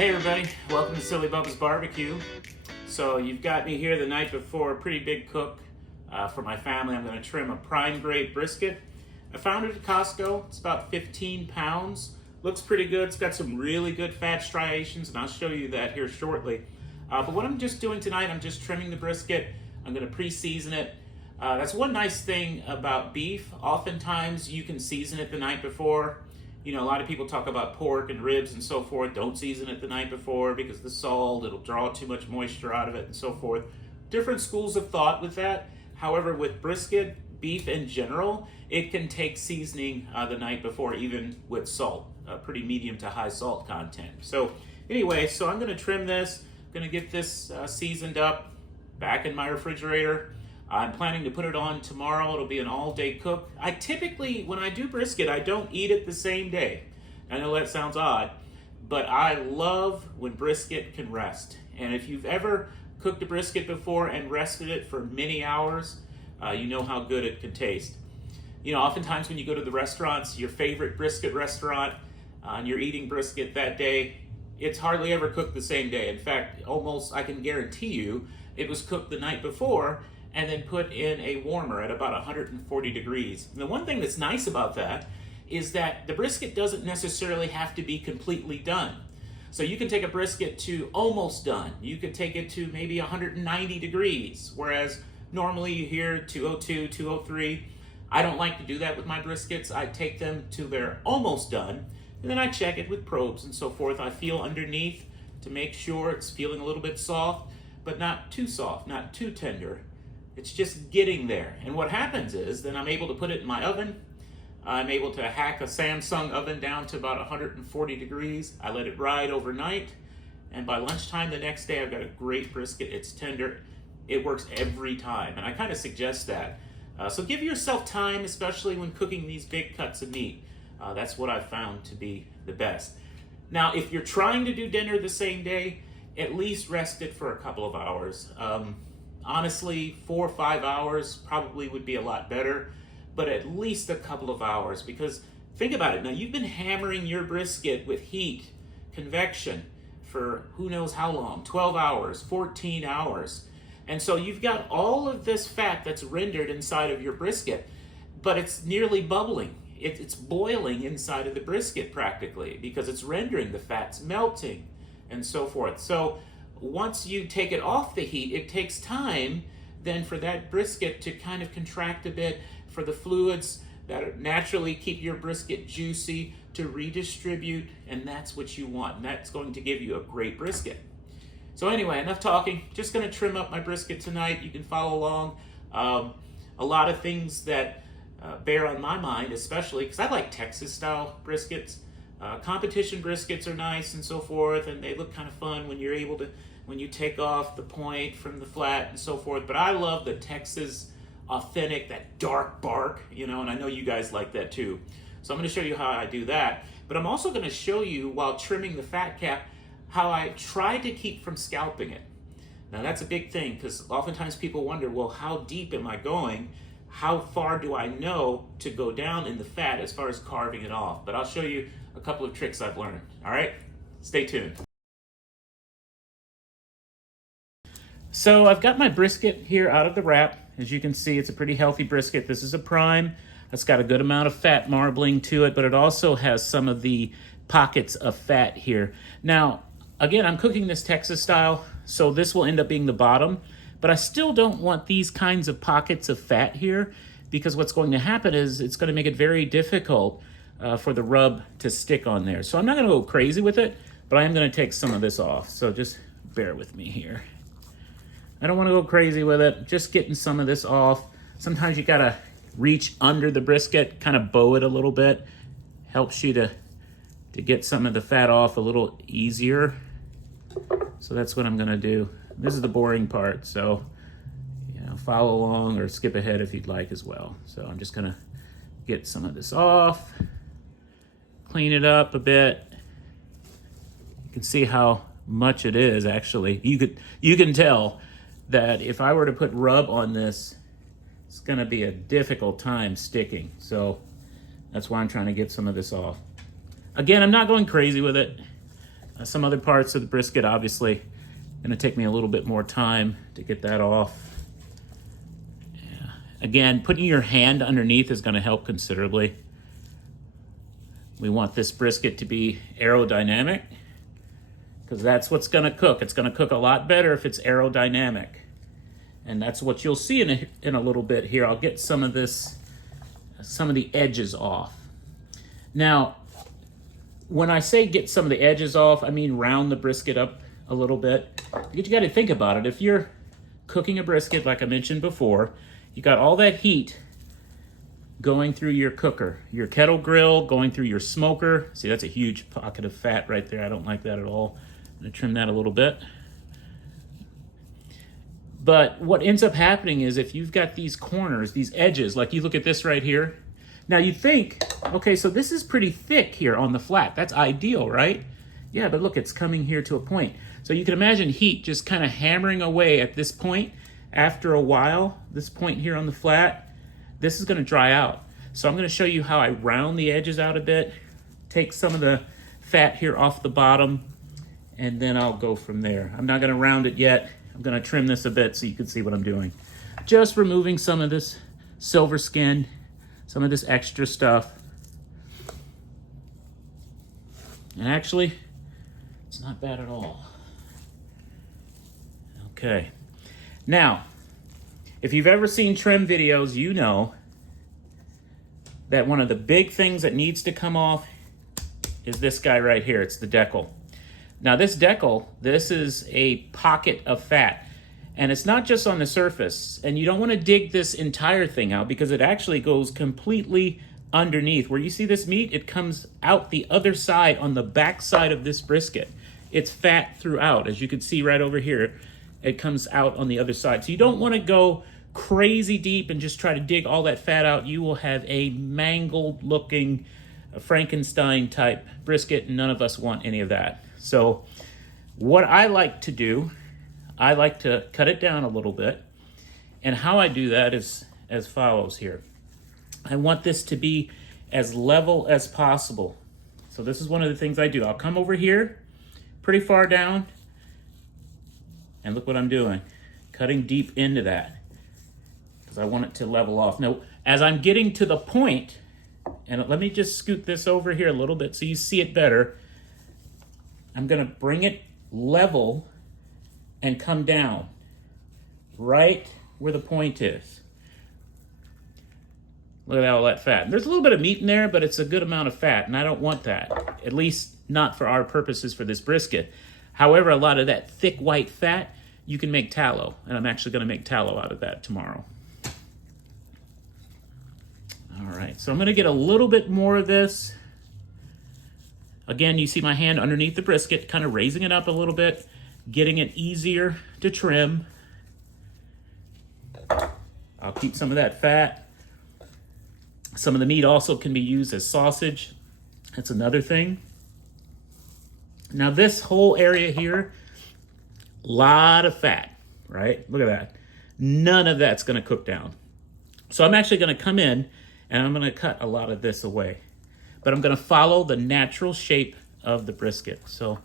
Hey everybody, welcome to Silly Bubba's Barbecue. So you've got me here the night before, a pretty big cook for my family. I'm going to trim a prime grade brisket. I found it at Costco. It's about 15 pounds. Looks pretty good. It's got some really good fat striations, and I'll show you that here shortly. But what I'm just doing tonight, I'm just trimming the brisket. I'm going to pre-season it. That's one nice thing about beef. Oftentimes you can season it the night before. You know, a lot of people talk about pork and ribs and so forth. Don't season it the night before because the salt, it'll draw too much moisture out of it and so forth. Different schools of thought with that. However, with brisket, beef in general, it can take seasoning the night before, even with salt, pretty medium to high salt content. So anyway, so I'm gonna trim this, gonna get this seasoned up back in my refrigerator. I'm planning to put it on tomorrow. It'll be an all-day cook. I typically, when I do brisket, I don't eat it the same day. I know that sounds odd, but I love when brisket can rest. And if you've ever cooked a brisket before and rested it for many hours, you know how good it can taste. You know, oftentimes when you go to the restaurants, your favorite brisket restaurant, and you're eating brisket that day, it's hardly ever cooked the same day. In fact, almost, I can guarantee you, it was cooked the night before and then put in a warmer at about 140 degrees. And the one thing that's nice about that is that the brisket doesn't necessarily have to be completely done. So you can take a brisket to almost done. You could take it to maybe 190 degrees, whereas normally you hear 202, 203. I don't like to do that with my briskets. I take them to they're almost done, and then I check it with probes and so forth. I feel underneath to make sure it's feeling a little bit soft, but not too soft, not too tender. It's just getting there. And what happens is then I'm able to put it in my oven. I'm able to hack a Samsung oven down to about 140 degrees. I let it ride overnight. And by lunchtime the next day, I've got a great brisket. It's tender. It works every time. And I kind of suggest that. So give yourself time, especially when cooking these big cuts of meat. That's what I've found to be the best. Now, if you're trying to do dinner the same day, at least rest it for a couple of hours. Honestly, 4 or 5 hours probably would be a lot better, but at least a couple of hours, because think about it. Now, you've been hammering your brisket with heat, convection, for who knows how long, 12 hours, 14 hours. And so you've got all of this fat that's rendered inside of your brisket, but it's nearly bubbling. It's boiling inside of the brisket practically because it's rendering, the fat's melting and so forth. So once you take it off the heat, it takes time then for that brisket to kind of contract a bit, for the fluids that naturally keep your brisket juicy to redistribute, and that's what you want. And that's going to give you a great brisket. So anyway, enough talking. Just going to trim up my brisket tonight. You can follow along. A lot of things that bear on my mind, especially because I like Texas-style briskets. Competition briskets are nice and so forth, and they look kind of fun when you're able to, when you take off the point from the flat and so forth. But I love the Texas authentic, that dark bark, you know, and I know you guys like that too. So I'm going to show you how I do that. But I'm also going to show you, while trimming the fat cap, how I try to keep from scalping it. Now that's a big thing, because oftentimes people wonder, well, how deep am I going? How far do I know to go down in the fat as far as carving it off? But I'll show you a couple of tricks I've learned. All right, stay tuned. So I've got my brisket here out of the wrap. As you can see, it's a pretty healthy brisket. This is a prime. It's got a good amount of fat marbling to it, but it also has some of the pockets of fat here. Now, again, I'm cooking this Texas style, so this will end up being the bottom, but I still don't want these kinds of pockets of fat here, because what's going to happen is it's going to make it very difficult for the rub to stick on there. So I'm not going to go crazy with it, but I am going to take some of this off. So just bear with me here. I don't want to go crazy with it, just getting some of this off. Sometimes you got to reach under the brisket, kind of bow it a little bit. Helps you to get some of the fat off a little easier. So that's what I'm going to do. This is the boring part, so you know, follow along or skip ahead if you'd like as well. So I'm just going to get some of this off, clean it up a bit. You can see how much it is actually. You can tell that if I were to put rub on this, it's gonna be a difficult time sticking. So that's why I'm trying to get some of this off. Again, I'm not going crazy with it. Some other parts of the brisket, obviously, gonna take me a little bit more time to get that off. Yeah. Again, putting your hand underneath is gonna help considerably. We want this brisket to be aerodynamic because that's what's gonna cook. It's gonna cook a lot better if it's aerodynamic. And that's what you'll see in a little bit here. I'll get some of the edges off. Now, when I say get some of the edges off, I mean round the brisket up a little bit. You got to think about it. If you're cooking a brisket, like I mentioned before, you got all that heat going through your cooker, your kettle grill, going through your smoker. See, that's a huge pocket of fat right there. I don't like that at all. I'm gonna trim that a little bit. But what ends up happening is if you've got these corners, these edges, like you look at this right here. Now you think, okay, so this is pretty thick here on the flat. That's ideal, right? Yeah, but look, it's coming here to a point. So you can imagine heat just kind of hammering away at this point. After a while, this point here on the flat, this is gonna dry out. So I'm gonna show you how I round the edges out a bit, take some of the fat here off the bottom, and then I'll go from there. I'm not gonna round it yet. I'm gonna trim this a bit so you can see what I'm doing. Just removing some of this silver skin, some of this extra stuff. And actually, it's not bad at all. Okay. Now, if you've ever seen trim videos, you know that one of the big things that needs to come off is this guy right here. It's the decal. Now this decal, this is a pocket of fat, and it's not just on the surface, and you don't want to dig this entire thing out because it actually goes completely underneath. Where you see this meat, it comes out the other side on the back side of this brisket. It's fat throughout, as you can see right over here. It comes out on the other side. So you don't want to go crazy deep and just try to dig all that fat out. You will have a mangled looking Frankenstein type brisket, and none of us want any of that. So what I like to do, I like to cut it down a little bit. And how I do that is as follows here. I want this to be as level as possible. So this is one of the things I do. I'll come over here pretty far down, and look what I'm doing. Cutting deep into that because I want it to level off. Now, as I'm getting to the point, and let me just scoot this over here a little bit so you see it better. I'm gonna bring it level and come down right where the point is. Look at all that fat. There's a little bit of meat in there, but it's a good amount of fat, and I don't want that, at least not for our purposes for this brisket. However, a lot of that thick white fat, you can make tallow, and I'm actually gonna make tallow out of that tomorrow. All right, so I'm gonna get a little bit more of this. Again, you see my hand underneath the brisket, kind of raising it up a little bit, getting it easier to trim. I'll keep some of that fat. Some of the meat also can be used as sausage. That's another thing. Now this whole area here, lot of fat, right? Look at that. None of that's gonna cook down. So I'm actually gonna come in and I'm gonna cut a lot of this away. But I'm gonna follow the natural shape of the brisket. So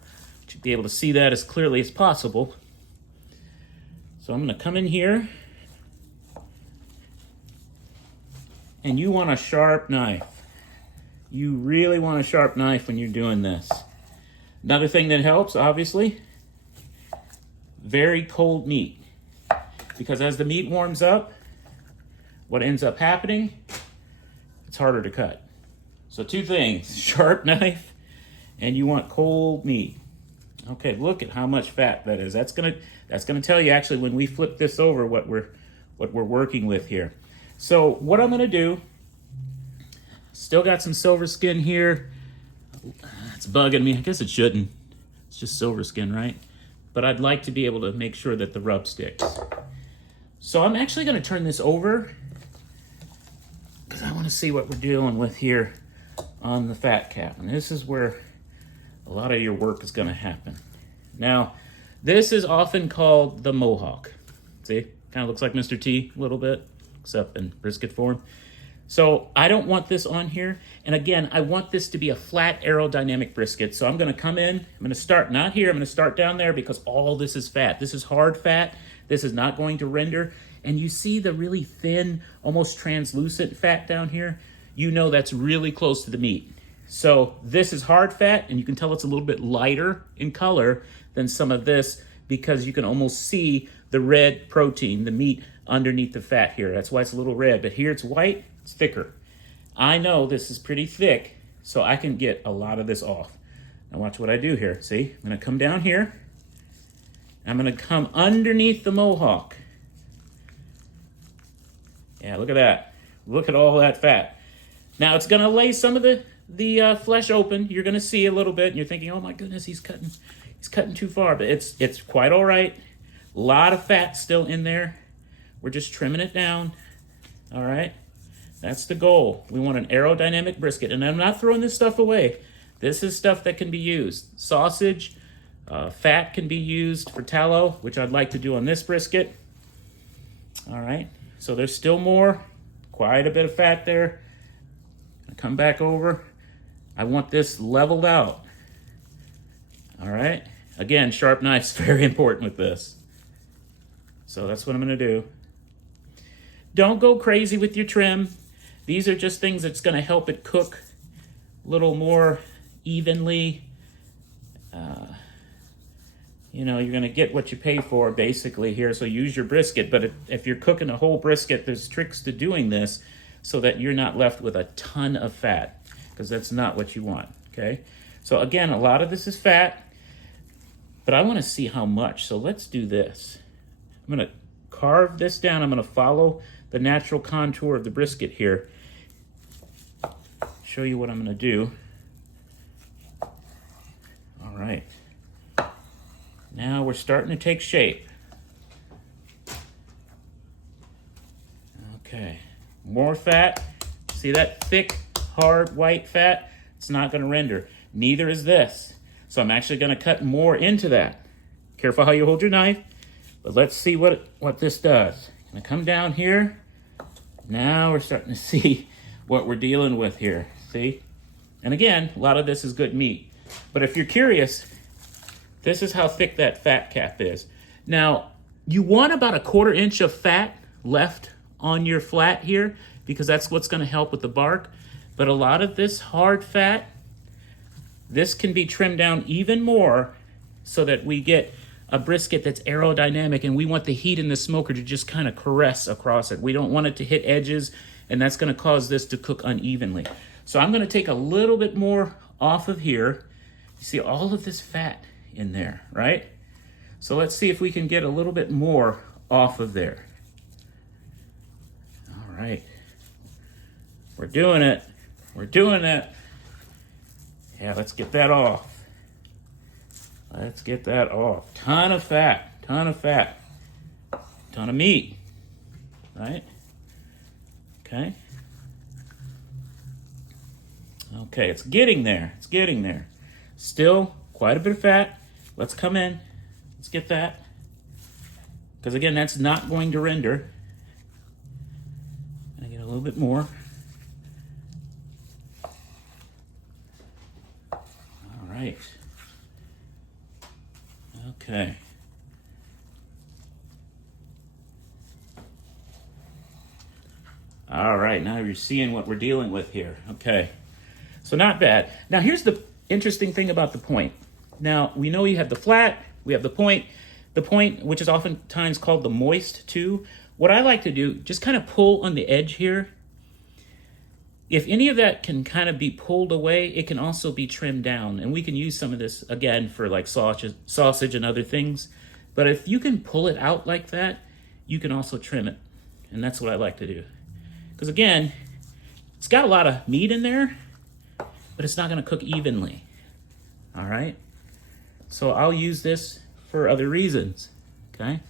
to be able to see that as clearly as possible. So I'm gonna come in here, and you want a sharp knife. You really want a sharp knife when you're doing this. Another thing that helps, obviously, very cold meat. Because as the meat warms up, what ends up happening, it's harder to cut. So two things, sharp knife, and you want cold meat. Okay, look at how much fat that is. That's gonna tell you actually when we flip this over what we're working with here. So what I'm gonna do, still got some silver skin here. It's bugging me. I guess it shouldn't. It's just silver skin, right? But I'd like to be able to make sure that the rub sticks. So I'm actually gonna turn this over because I wanna see what we're dealing with here on the fat cap. And this is where a lot of your work is gonna happen. Now, this is often called the mohawk. See, kind of looks like Mr. T a little bit, except in brisket form. So I don't want this on here. And again, I want this to be a flat aerodynamic brisket. So I'm gonna come in, I'm gonna start not here, I'm gonna start down there because all this is fat. This is hard fat. This is not going to render. And you see the really thin, almost translucent fat down here? You know that's really close to the meat. So this is hard fat, and you can tell it's a little bit lighter in color than some of this because you can almost see the red protein, the meat underneath the fat here. That's why it's a little red, but here it's white, it's thicker. I know this is pretty thick, so I can get a lot of this off. Now watch what I do here. See, I'm gonna come down here. I'm gonna come underneath the mohawk. Yeah, look at that. Look at all that fat. Now it's gonna lay some of the flesh open. You're gonna see a little bit, and you're thinking, oh my goodness, he's cutting too far, but it's quite all right. A lot of fat still in there. We're just trimming it down, all right? That's the goal. We want an aerodynamic brisket, and I'm not throwing this stuff away. This is stuff that can be used. Sausage, fat can be used for tallow, which I'd like to do on this brisket. All right, so there's still more, quite a bit of fat there. I'll come back over. I want this leveled out. All right, again, sharp knife's very important with this. So that's what I'm gonna do. Don't go crazy with your trim. These are just things that's gonna help it cook a little more evenly. You know, you're gonna get what you pay for basically here, so use your brisket. But if you're cooking a whole brisket, there's tricks to doing this so that you're not left with a ton of fat, because that's not what you want, okay? So again, a lot of this is fat, but I wanna see how much, so let's do this. I'm gonna carve this down. I'm gonna follow the natural contour of the brisket here. Show you what I'm gonna do. All right. Now we're starting to take shape. Okay, more fat. See that thick, hard, white fat? It's not gonna render. Neither is this. So I'm actually gonna cut more into that. Careful how you hold your knife, but let's see what this does. Gonna come down here. Now we're starting to see what we're dealing with here, see? And again, a lot of this is good meat. But if you're curious, this is how thick that fat cap is. Now, you want about 1/4 inch of fat left on your flat here, because that's what's gonna help with the bark. But a lot of this hard fat, this can be trimmed down even more so that we get a brisket that's aerodynamic, and we want the heat in the smoker to just kind of caress across it. We don't want it to hit edges, and that's gonna cause this to cook unevenly. So I'm gonna take a little bit more off of here. You see all of this fat in there, right? So let's see if we can get a little bit more off of there. All right. We're doing it. We're doing it. Yeah, let's get that off. Let's get that off. Ton of fat, ton of fat, ton of meat, right? Okay. Okay, it's getting there. It's getting there. Still quite a bit of fat. Let's come in. Let's get that. Because again, that's not going to render. I get a little bit more. All right. Okay. All right, now you're seeing what we're dealing with here. Okay. So not bad. Now here's the interesting thing about the point. Now we know you have the flat, we have the point, which is oftentimes called the moist too. What I like to do, just kind of pull on the edge here. If any of that can kind of be pulled away, it can also be trimmed down. And we can use some of this, again, for like sausage and other things. But if you can pull it out like that, you can also trim it. And that's what I like to do. Because again, it's got a lot of meat in there, but it's not gonna cook evenly, all right? So I'll use this for other reasons, okay? I'm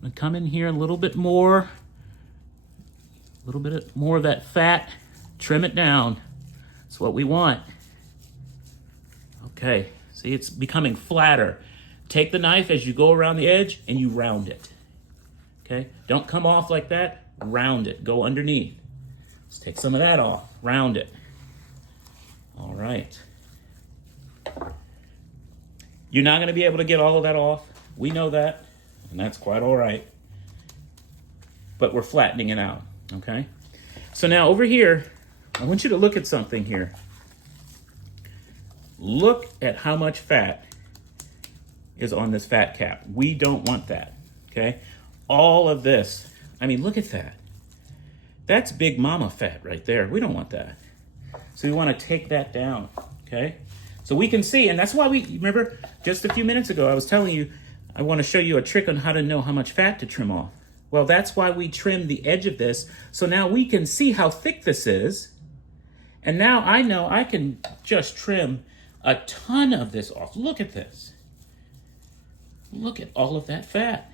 gonna come in here a little bit more of that fat, trim it down. That's what we want. Okay, see, it's becoming flatter. Take the knife as you go around the edge and you round it, okay? Don't come off like that, round it, go underneath. Let's take some of that off, round it. All right. You're not gonna be able to get all of that off. We know that, and that's quite all right. But we're flattening it out, okay? So now over here, I want you to look at something here. Look at how much fat is on this fat cap. We don't want that, okay? All of this, I mean, look at that. That's big mama fat right there. We don't want that. So we want to take that down, okay? So we can see, and that's why we, remember just a few minutes ago, I was telling you, I want to show you a trick on how to know how much fat to trim off. Well, that's why we trimmed the edge of this. So now we can see how thick this is. And now I know I can just trim a ton of this off. Look at this. Look at all of that fat.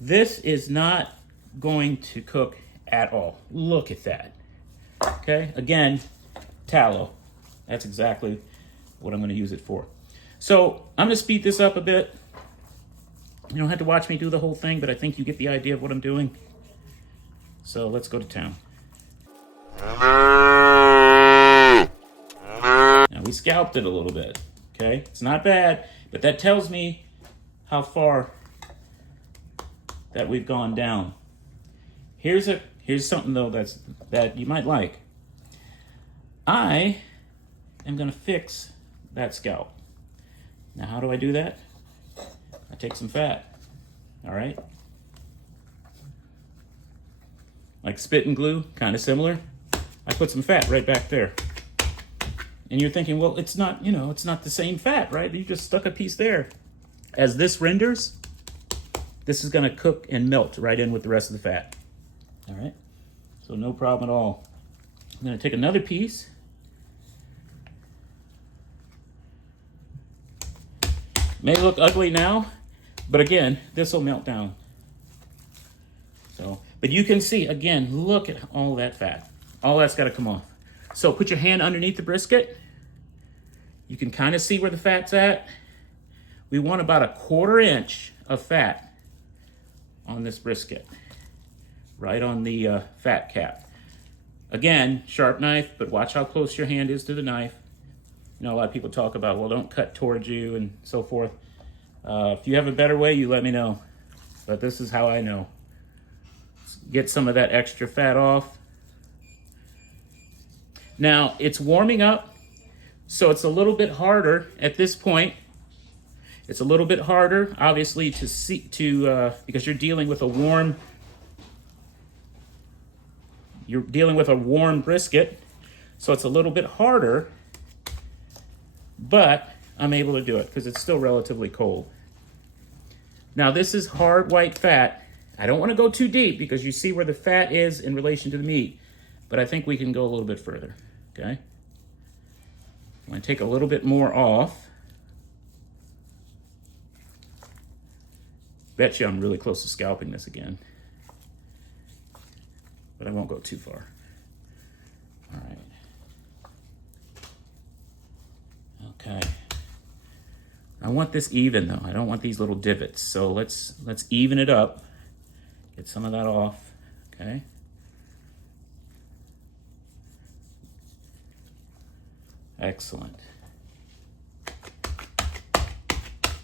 This is not going to cook at all. Look at that. Okay, again, tallow. That's exactly what I'm going to use it for. So I'm going to speed this up a bit. You don't have to watch me do the whole thing, but I think you get the idea of what I'm doing. So let's go to town. Now we scalped it a little bit, okay? It's not bad, but that tells me how far that we've gone down. Here's something though that you might like. I am gonna fix that scalp. Now how do I do that? I take some fat, all right? Like spit and glue, kind of similar. I put some fat right back there. And you're thinking, well, it's not, you know, it's not the same fat, right? You just stuck a piece there. As this renders, this is gonna cook and melt right in with the rest of the fat. All right, so no problem at all. I'm gonna take another piece. May look ugly now, but again, this will melt down. So, but you can see, again, look at all that fat. All that's gotta come off. So put your hand underneath the brisket. You can kind of see where the fat's at. We want about 1/4 inch of fat on this brisket, right on the fat cap. Again, sharp knife, but watch how close your hand is to the knife. You know, a lot of people talk about, well, don't cut towards you and so forth. If you have a better way, you let me know. But this is how I know. Let's get some of that extra fat off. Now, it's warming up, so it's a little bit harder at this point. It's a little bit harder, obviously, because you're dealing with a warm brisket, so it's a little bit harder, but I'm able to do it because it's still relatively cold. Now, this is hard white fat. I don't want to go too deep because you see where the fat is in relation to the meat, but I think we can go a little bit further, okay? I'm going to take a little bit more off. Bet you I'm really close to scalping this again. But I won't go too far. All right. Okay. I want this even though. I don't want these little divots. So let's even it up. Get some of that off. Okay. Excellent.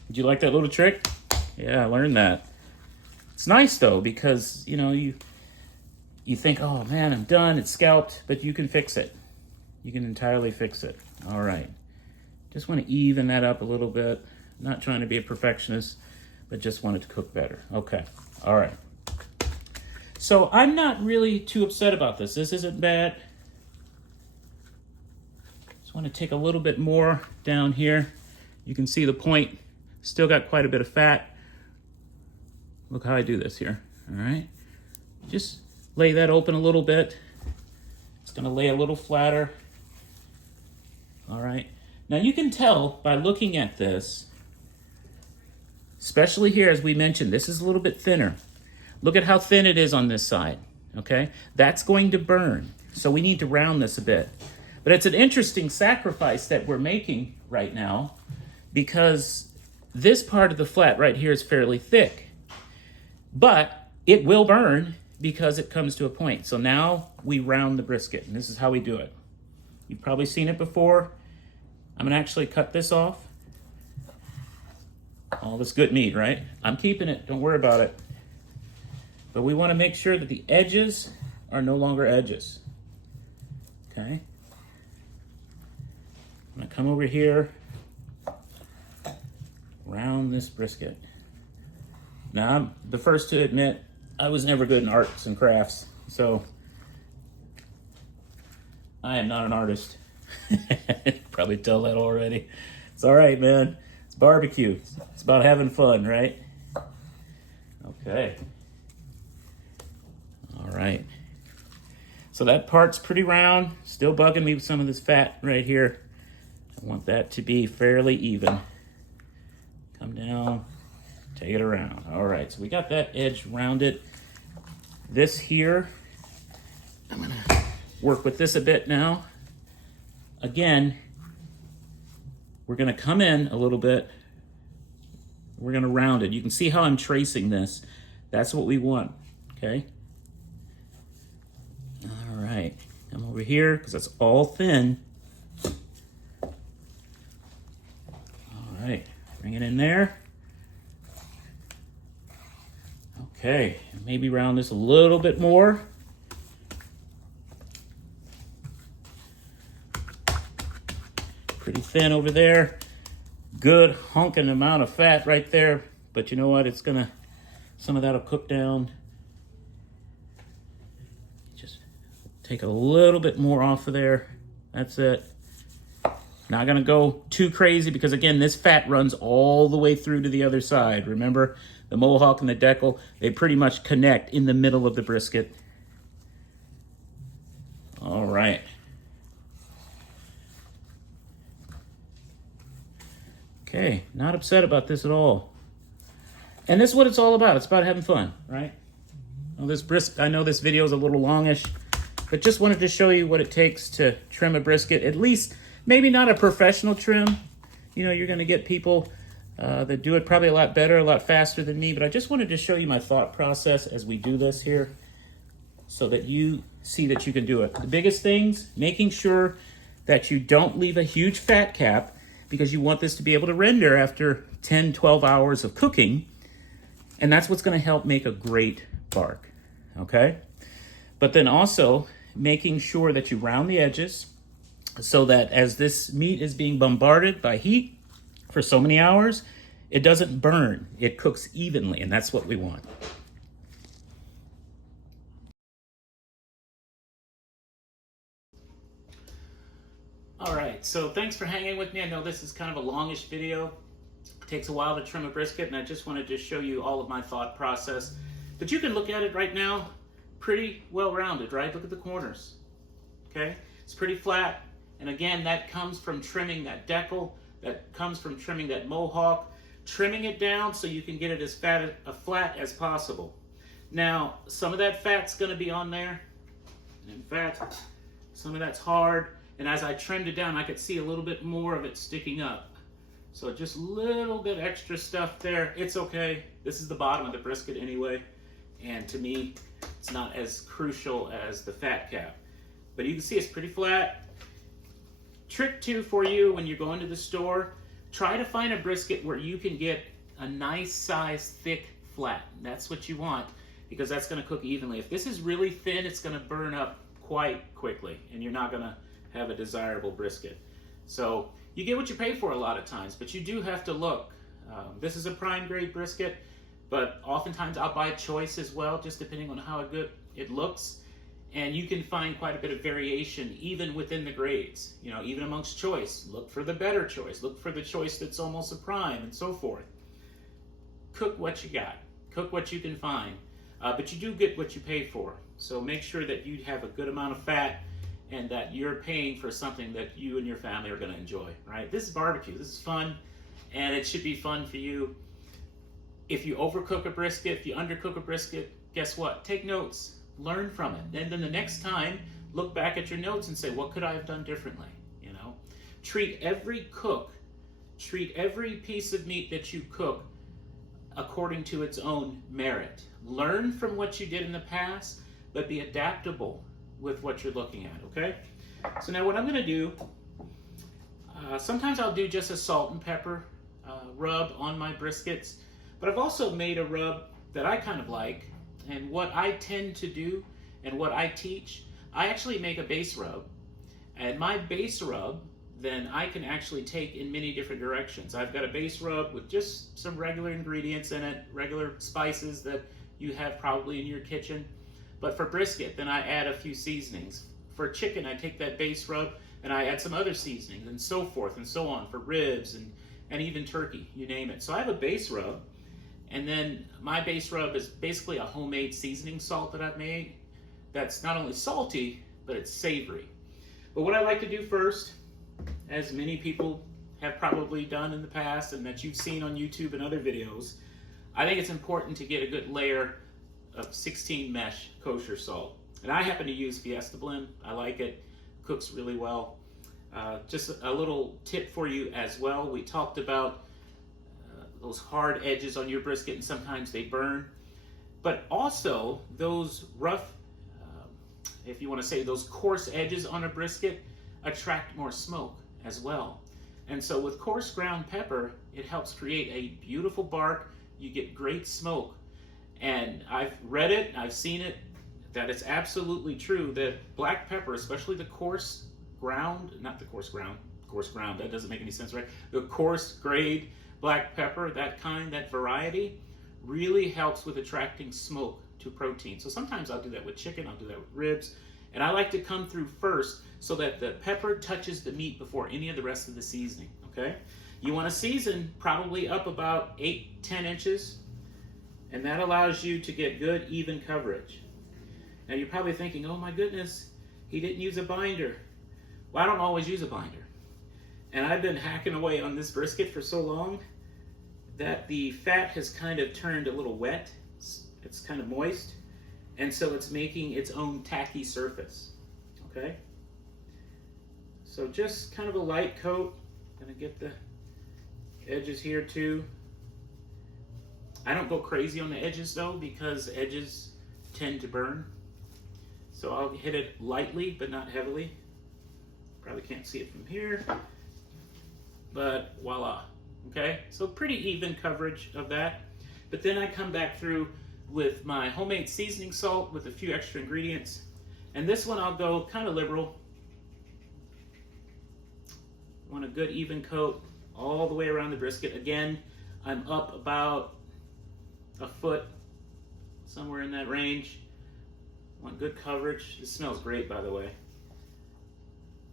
Did you like that little trick? Yeah, I learned that. It's nice though, because you know, you think, oh man, I'm done, it's scalped, but you can fix it. You can entirely fix it. All right. Just want to even that up a little bit. Not trying to be a perfectionist, but just want it to cook better. Okay. All right. So I'm not really too upset about this. This isn't bad. Just want to take a little bit more down here. You can see the point. Still got quite a bit of fat. Look how I do this here. All right. Just lay that open a little bit. It's going to lay a little flatter. All right. Now you can tell by looking at this, especially here, as we mentioned, this is a little bit thinner. Look at how thin it is on this side, okay? That's going to burn, so we need to round this a bit. But it's an interesting sacrifice that we're making right now because this part of the flat right here is fairly thick, but it will burn because it comes to a point. So now we round the brisket, and this is how we do it. You've probably seen it before. I'm gonna actually cut this off. All this good meat, right? I'm keeping it, don't worry about it. But we wanna make sure that the edges are no longer edges, okay? I'm gonna come over here, round this brisket. Now, I'm the first to admit, I was never good in arts and crafts, so I am not an artist. Probably tell that already. It's all right, man. It's barbecue. It's about having fun, right? Okay. All right. So that part's pretty round. Still bugging me with some of this fat right here. I want that to be fairly even. Come down, take it around. All right, so we got that edge rounded. This here, I'm gonna work with this a bit now. Again, we're gonna come in a little bit. We're gonna round it. You can see how I'm tracing this. That's what we want, okay? All right, come over here, because it's all thin. All right, bring it in there. Okay, maybe round this a little bit more. Pretty thin over there. Good honking amount of fat right there. But you know what? It's gonna, some of that'll cook down. Just take a little bit more off of there. That's it. Not gonna go too crazy because again, this fat runs all the way through to the other side. Remember? The mohawk and the decal, they pretty much connect in the middle of the brisket. All right. Okay, not upset about this at all. And this is what it's all about. It's about having fun, right? Well, I know this video is a little longish, but just wanted to show you what it takes to trim a brisket. At least, maybe not a professional trim. You know, you're gonna get people that do it probably a lot better, a lot faster than me, but I just wanted to show you my thought process as we do this here so that you see that you can do it. The biggest things, making sure that you don't leave a huge fat cap because you want this to be able to render after 10, 12 hours of cooking, and that's what's gonna help make a great bark, okay? But then also making sure that you round the edges so that as this meat is being bombarded by heat, for so many hours, it doesn't burn. It cooks evenly, and that's what we want. All right, so thanks for hanging with me. I know this is kind of a longish video. It takes a while to trim a brisket, and I just wanted to show you all of my thought process. But you can look at it right now, pretty well rounded, right? Look at the corners, okay? It's pretty flat, and again, that comes from trimming that decal. That comes from trimming that mohawk, trimming it down so you can get it as flat as possible. Now, some of that fat's gonna be on there. And in fact, some of that's hard. And as I trimmed it down, I could see a little bit more of it sticking up. So just a little bit extra stuff there. It's okay. This is the bottom of the brisket anyway. And to me, it's not as crucial as the fat cap. But you can see it's pretty flat. Trick 2 for you when you're going to the store, try to find a brisket where you can get a nice size, thick flat. That's what you want because that's gonna cook evenly. If this is really thin, it's gonna burn up quite quickly and you're not gonna have a desirable brisket. So you get what you pay for a lot of times, but you do have to look. This is a prime grade brisket, but oftentimes I'll buy choice as well, just depending on how good it looks. And you can find quite a bit of variation even within the grades. You know, even amongst choice, look for the better choice. Look for the choice that's almost a prime and so forth. Cook what you got. Cook what you can find. But you do get what you pay for. So make sure that you have a good amount of fat and that you're paying for something that you and your family are going to enjoy, right? This is barbecue. This is fun, and it should be fun for you. If you overcook a brisket, if you undercook a brisket, guess what? Take notes. Learn from it. And then the next time, look back at your notes and say, what could I have done differently? You know, treat every piece of meat that you cook according to its own merit. Learn from what you did in the past, but be adaptable with what you're looking at, okay? So now what I'm gonna do, sometimes I'll do just a salt and pepper rub on my briskets, but I've also made a rub that I kind of like, and what I tend to do and what I teach, I actually make a base rub, and my base rub, then I can actually take in many different directions. I've got a base rub with just some regular ingredients in it, regular spices that you have probably in your kitchen. But for brisket, then I add a few seasonings. For chicken, I take that base rub and I add some other seasonings and so forth and so on for ribs and even turkey, you name it. So I have a base rub, and then my base rub is basically a homemade seasoning salt that I've made that's not only salty, but it's savory. But what I like to do first, as many people have probably done in the past and that you've seen on YouTube and other videos, I think it's important to get a good layer of 16 mesh kosher salt. And I happen to use Fiesta Blend. I like it, cooks really well. Just a little tip for you as well. We talked about those hard edges on your brisket, and sometimes they burn. But also those rough, if you want to say those coarse edges on a brisket, attract more smoke as well. And so with coarse ground pepper, it helps create a beautiful bark. You get great smoke. And I've read it, I've seen it, that it's absolutely true that black pepper, especially the coarse ground, not the coarse ground, that doesn't make any sense, right? The coarse grade black pepper, that kind, that variety, really helps with attracting smoke to protein. So sometimes I'll do that with chicken, I'll do that with ribs, and I like to come through first so that the pepper touches the meat before any of the rest of the seasoning, okay? You want to season probably up about 8-10 inches, and that allows you to get good, even coverage. Now you're probably thinking, oh my goodness, he didn't use a binder. Well, I don't always use a binder. And I've been hacking away on this brisket for so long that the fat has kind of turned a little wet. It's kind of moist. And so it's making its own tacky surface, okay? So just kind of a light coat. Gonna get the edges here too. I don't go crazy on the edges though, because edges tend to burn. So I'll hit it lightly, but not heavily. Probably can't see it from here, but voila, okay? So pretty even coverage of that. But then I come back through with my homemade seasoning salt with a few extra ingredients. And this one I'll go kind of liberal. Want a good even coat all the way around the brisket. Again, I'm up about a foot, somewhere in that range. Want good coverage. This smells great, by the way.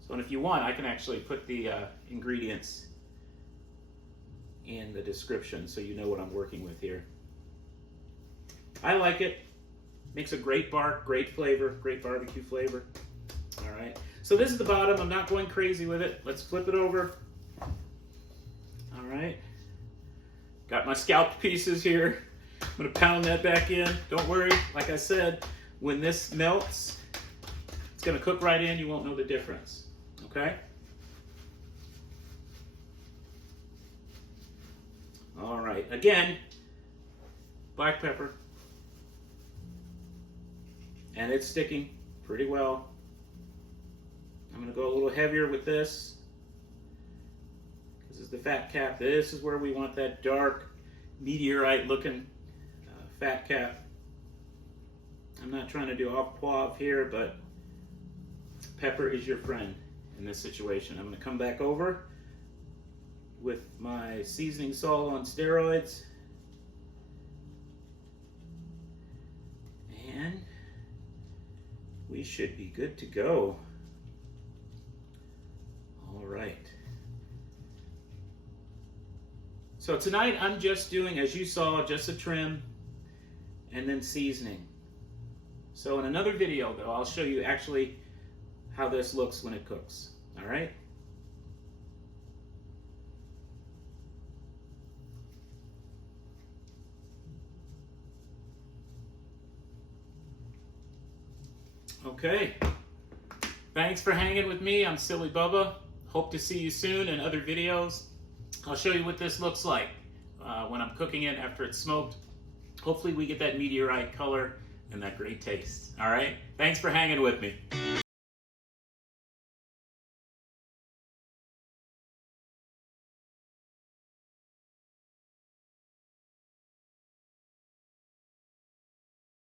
So, and if you want, I can actually put the ingredients in the description so you know what I'm working with here. I like it. Makes a great bark, great flavor, great barbecue flavor. All right. So this is the bottom. I'm not going crazy with it. Let's flip it over. All right. Got my scalped pieces here. I'm going to pound that back in. Don't worry. Like I said, when this melts, it's going to cook right in. You won't know the difference. Okay? All right. Again, black pepper. And it's sticking pretty well. I'm going to go a little heavier with this. This is the fat cap. This is where we want that dark, meteorite looking fat cap. I'm not trying to do off poivre here, but pepper is your friend in this situation. I'm going to come back over with my seasoning salt on steroids. And we should be good to go. All right. So tonight I'm just doing, as you saw, just a trim and then seasoning. So in another video though, I'll show you actually how this looks when it cooks. All right? Okay. Thanks for hanging with me. I'm Silly Bubba. Hope to see you soon in other videos. I'll show you what this looks like. when I'm cooking it after it's smoked. Hopefully we get that meteorite color and that great taste. All right, thanks for hanging with me.